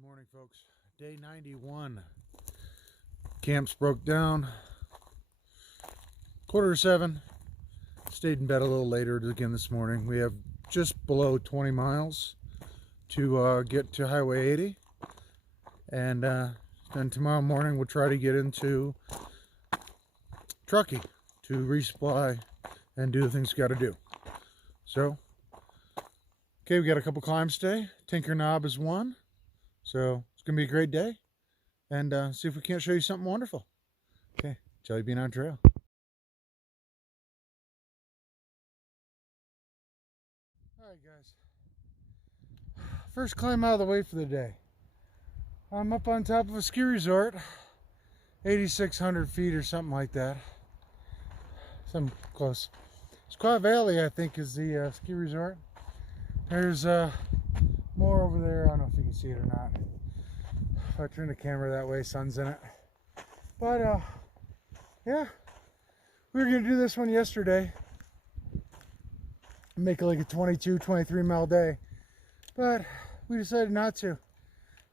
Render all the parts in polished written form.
Good morning, folks. Day 91. Camps broke down. 6:45. Stayed in bed a little later again this morning. We have just below 20 miles to get to Highway 80. And then tomorrow morning we'll try to get into Truckee to resupply and do the things we got to do. So, okay, we got a couple climbs today. Tinker Knob is one. So it's going to be a great day, and see if we can't show you something wonderful. Okay, Jelly Bean on trail. Alright guys, first climb out of the way for the day. I'm up on top of a ski resort, 8,600 feet or something like that. Something close. Squaw Valley, I think, is the ski resort. There's more over there. I don't know if you can see it or not. If I turn the camera that way, sun's in it. But yeah, we were gonna do this one yesterday, make it like a 23 mile day, but we decided not to.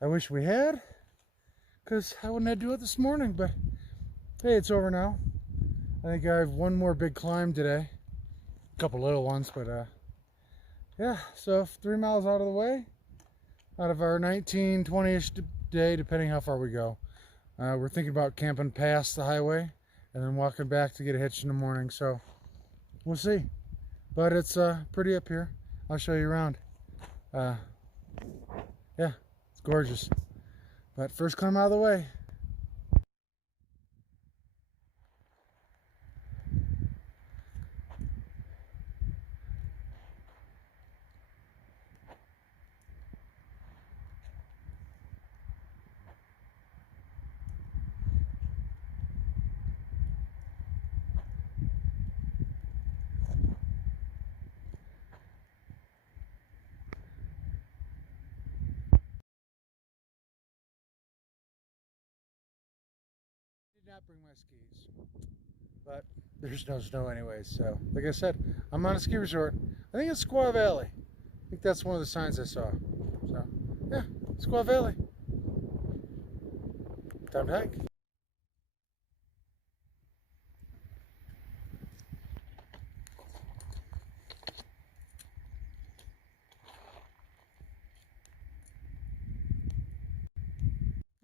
I wish we had, because I wouldn't have to do it this morning, but hey, it's over now. I think I have one more big climb today, a couple little ones, but yeah, so 3 miles out of the way, out of our 19, 20-ish day, depending how far we go. We're thinking about camping past the highway and then walking back to get a hitch in the morning, so we'll see. But it's pretty up here. I'll show you around. Yeah, it's gorgeous. But first climb out of the way. Not bring my skis, but there's no snow anyways, so like I said, I'm on a ski resort. I think it's Squaw Valley. I think that's one of the signs I saw. So yeah, Squaw Valley. Time to hike.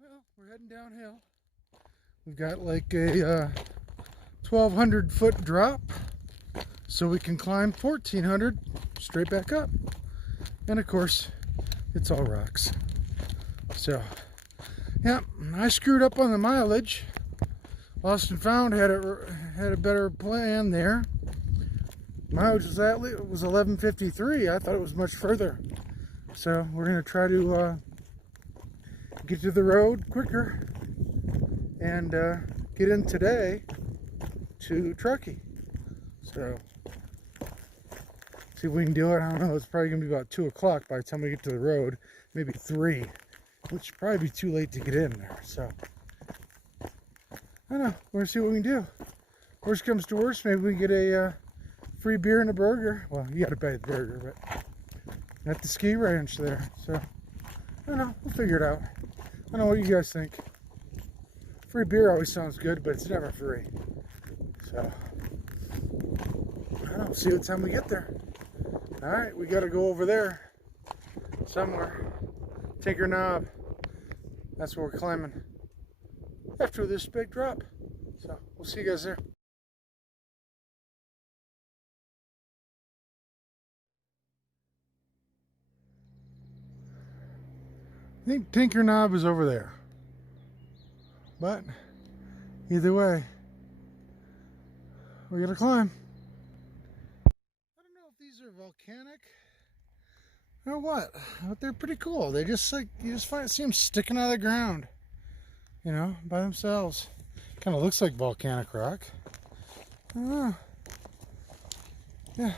Well, we're heading downhill. We've got like a 1,200 foot drop, so we can climb 1,400 straight back up. And of course, it's all rocks. So, yeah, I screwed up on the mileage. Lost and Found had a better plan there. Mileage was 1153. I thought it was much further. So we're gonna try to get to the road quicker and get in today to Truckee. So see if we can do it. I don't know, it's probably gonna be about 2 o'clock by the time we get to the road, maybe 3, which would probably be too late to get in there. So I don't know, we're gonna see what we can do. Worst comes to worst, maybe we get a free beer and a burger. Well, you gotta pay the burger, but at the ski ranch there. So I don't know, we'll figure it out. I don't know what you guys think. Free beer always sounds good, but it's never free. So, I don't know, see what time we get there. Alright, we gotta go over there somewhere. Tinker Knob. That's where we're climbing after this big drop. So, we'll see you guys there. I think Tinker Knob is over there. But either way, we gotta climb. I don't know if these are volcanic or what, but they're pretty cool. They just like, you just see them sticking out of the ground, you know, by themselves. Kind of looks like volcanic rock. I don't know. Yeah,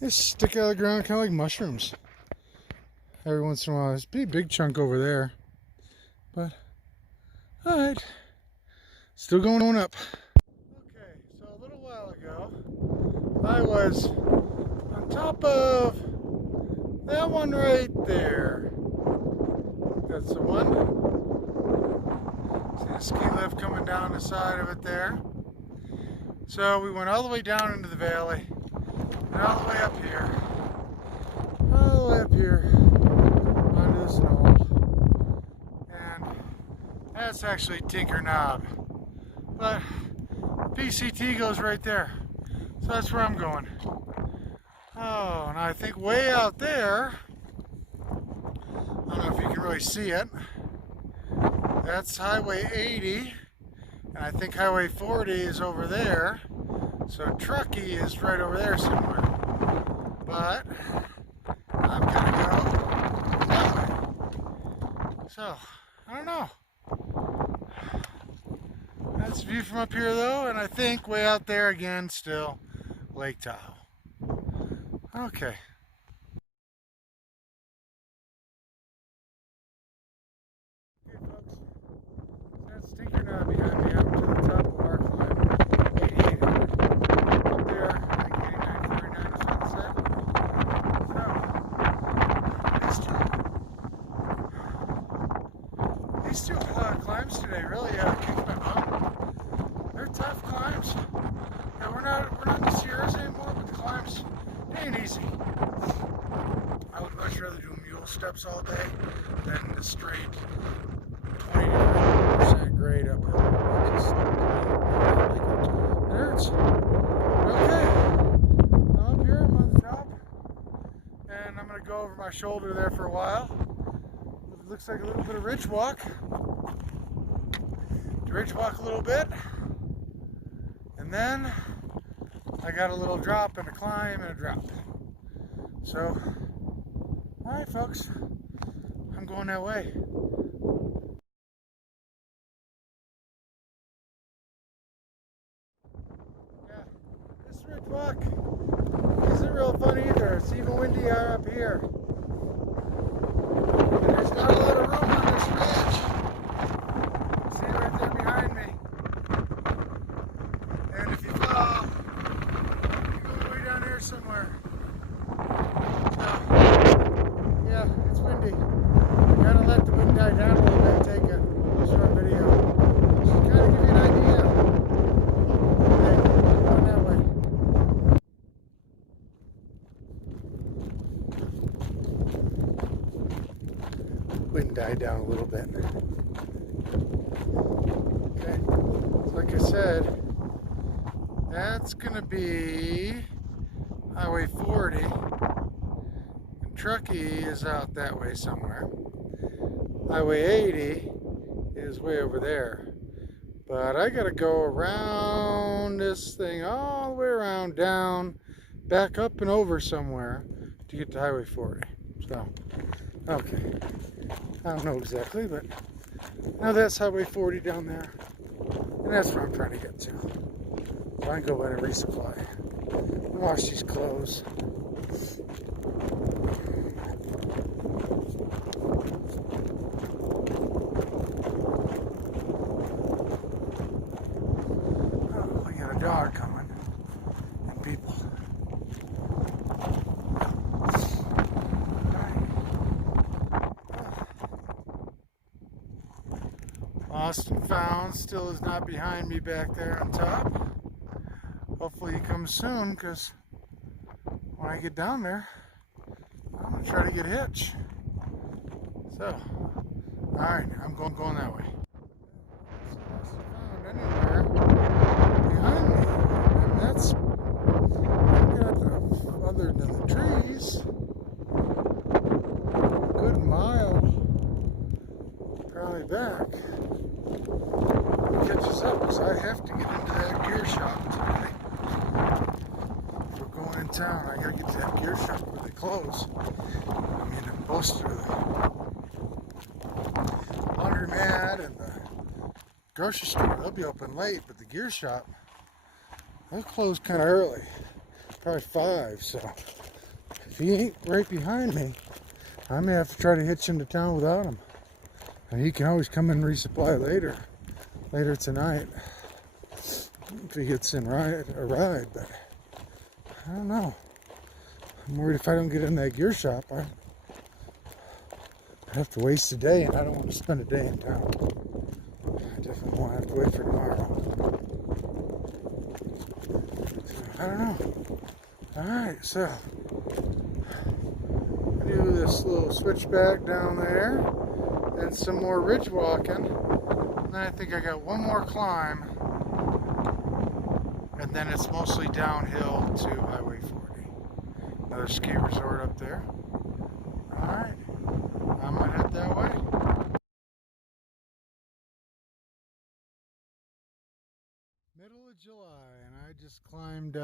they stick out of the ground, kind of like mushrooms. Every once in a while, there's a pretty big chunk over there, but. Alright, still going up. Okay, so a little while ago, I was on top of that one right there. That's the one. See the ski lift coming down the side of it there. So we went all the way down into the valley, and all the way up here, onto this knoll. And that's actually Tinker Knob. But PCT goes right there. So that's where I'm going. Oh, and I think way out there, I don't know if you can really see it, that's Highway 80, and I think Highway 40 is over there, so Truckee is right over there somewhere. But I'm gonna go that way. So, I don't know. That's the view from up here though, and I think way out there again still Lake Tahoe. Okay. Okay folks, so that's Tinker Knob behind me up to the top of our climb, 8800. Up there, I think 8949 is what it said. So, these two climbs today really kicked my butt. They're tough climbs. Yeah, we're not in the Sierras anymore, but the climbs ain't easy. I would much rather do mule steps all day than the straight 20% grade uphill. It hurts. Okay, I'm up here, I'm on the top, and I'm going to go over my shoulder there for a while. It looks like a little bit of ridge walk. Ridge walk a little bit, and then I got a little drop and a climb and a drop. So, alright folks, I'm going that way. Yeah, this ridge walk isn't real fun either. It's even windier up here. And there's not a lot of room on this ridge. See it right there behind me. And if you fall, you go way down here somewhere. Yeah, it's windy. Gotta let the wind die down a little bit, take a short video. Just kind of give you an idea. Okay, going that way. Wind died down a little bit. Okay, so like I said, that's gonna be Highway 40. Truckee is out that way somewhere. Highway 80 is way over there. But I gotta go around this thing all the way around, down, back up and over somewhere to get to Highway 40. So, okay. I don't know exactly, but now that's Highway 40 down there. And that's where I'm trying to get to. So I can go in and resupply. And wash these clothes. Dog coming and people. Lost and found still is not behind me back there on top. Hopefully he comes soon, because when I get down there, I'm gonna try to get a hitch. So, all right, I'm going that way. Lost and found anywhere behind me, and that's other than the trees, a good mile probably back. It catches up, because I have to get into that gear shop today. If we're going in town, I gotta get to that gear shop where they close. I mean, in Buster, the laundromat and the grocery store, they'll be open late, but the gear shop, they'll close kind of early, probably 5, so if he ain't right behind me, I may have to try to hitch him to town without him. And he can always come and resupply later tonight, if he gets in a ride, but I don't know. I'm worried if I don't get in that gear shop, I have to waste a day, and I don't want to spend a day in town. I definitely won't have to wait for tomorrow. So, I don't know. Alright, so do this little switchback down there and some more ridge walking. And I think I got one more climb, and then it's mostly downhill to Highway 40. Another ski resort up there. Alright, I'm gonna head that way. Middle of July, and I just climbed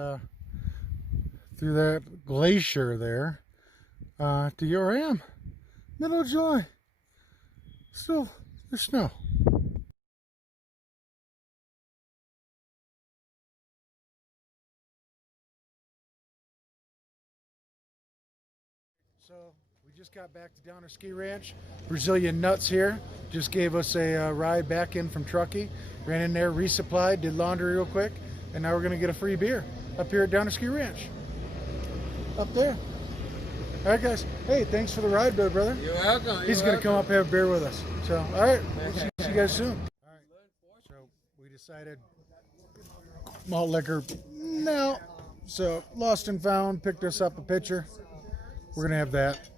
through that glacier there to get where I am. Middle of July. Still, there's snow. So we just got back to Downer Ski Ranch. Brazilian Nuts here just gave us a ride back in from Truckee. Ran in there, resupplied, did laundry real quick, and now we're gonna get a free beer up here at Downer Ski Ranch. Up there. All right, guys. Hey, thanks for the ride, brother. You're welcome. He's gonna come up and have a beer with us. So, all right, we'll see you guys soon. All right. So we decided malt liquor. No. So Lost and Found picked us up a pitcher. We're gonna have that.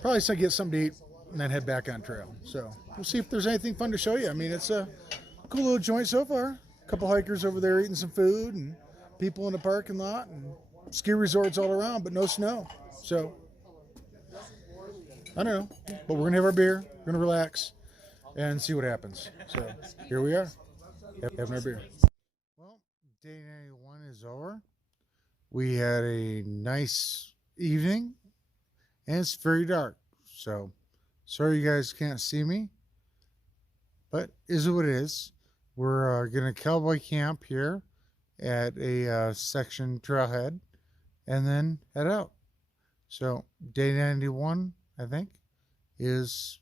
Probably get something to eat and then head back on trail. So we'll see if there's anything fun to show you. I mean, it's a cool little joint so far. A couple hikers over there eating some food and people in the parking lot and ski resorts all around, but no snow. So I don't know, but we're gonna have our beer, we're gonna relax and see what happens. So here we are, having our beer. Well, day 91 is over. We had a nice evening and it's very dark. So sorry you guys can't see me, but is what it is. We're gonna cowboy camp here at a section trailhead and then head out. So day 91, I think, is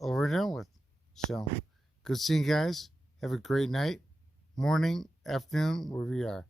over and done with. So good seeing you guys. Have a great night, morning, afternoon, wherever you are.